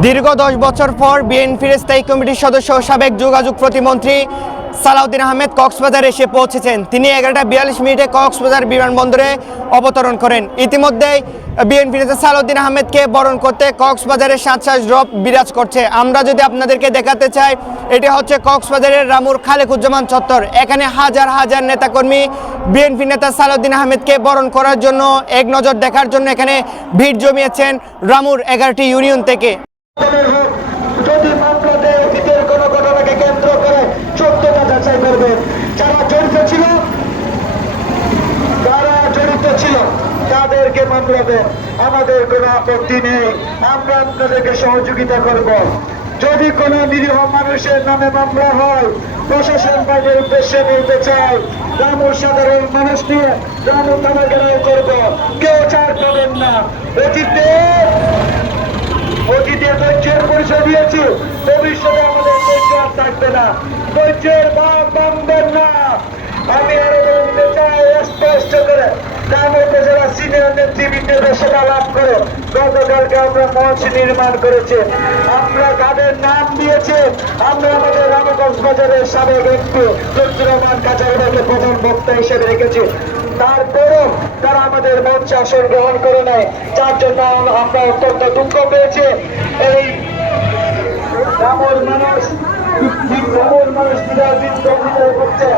দীর্ঘ 10 বছর পর বিএনপির স্থায়ী কমিটির সদস্য সাবেক যোগাযোগ প্রতিমন্ত্রী সালাউদ্দিন আহমেদ কক্সবাজার এসে পৌঁছেছেন। তিনি 11:42 কক্সবাজার বিমানবন্দরে অবতরণ করেন। ইতিমধ্যেই বিএনপি নেতা সালাউদ্দিন আহমেদকে বরণ করতে কক্সবাজারের সাতসাজ রব বিরাজ করছে। আমরা যদি আপনাদেরকে দেখাতে চাই, এটি হচ্ছে কক্সবাজারের রামুর খালেকুজ্জামান চত্বর। এখানে হাজার হাজার নেতাকর্মী বিএনপি নেতা সালাউদ্দিন আহমেদকে বরণ করার জন্য, এক নজর দেখার জন্য এখানে ভিড় জমিয়েছেন রামুর 11টি ইউনিয়ন থেকে। যদি মামলাতে অতীতের কোনো ঘটনাকে কেন্দ্র করে সত্যতা যাচাই করবেন, যারা জড়িত ছিল তাদেরকে মামলা দেন, আমাদের কোনো আপত্তি নেই। আমরা আপনাদেরকে সহযোগিতা করব। যদি কোনো নিরীহ মানুষের নামে মামলা হয়, প্রশাসন বাইরের উদ্দেশ্যে বলতে চাই, রামুর সাধারণ মানুষ নিয়ে রামু থানা ঘেরাও করব। কেউ ছাড় পাবেন না। অতীতে ধৈর্যের পরিচয় দিয়েছি, ভবিষ্যতে আমাদের ধৈর্য আর থাকবে না। ধৈর্যের বাঁধ ভাঙবেন না। আমি আরো বলতে চাই স্পষ্ট করে, রামুর উপজেলা সিনিয়র নেতৃবৃন্দের সেবা লাভ করে গতকালকে আমরা মঞ্চ নির্মাণ করেছি। আমরা কাদের নাম দিয়েছি, আমরা আমাদের রামু কক্সবাজারের সাবেক এমপি লুৎফর রহমান কাচারিকে প্রধান বক্তা হিসেবে রেখেছি। তারপরও তারা আমাদের মঞ্চে আসন গ্রহণ করে নেয়, যার জন্য আমরা অত্যন্ত দুঃখ পেয়েছি। এই রামুর মানুষ বিরাট করছে।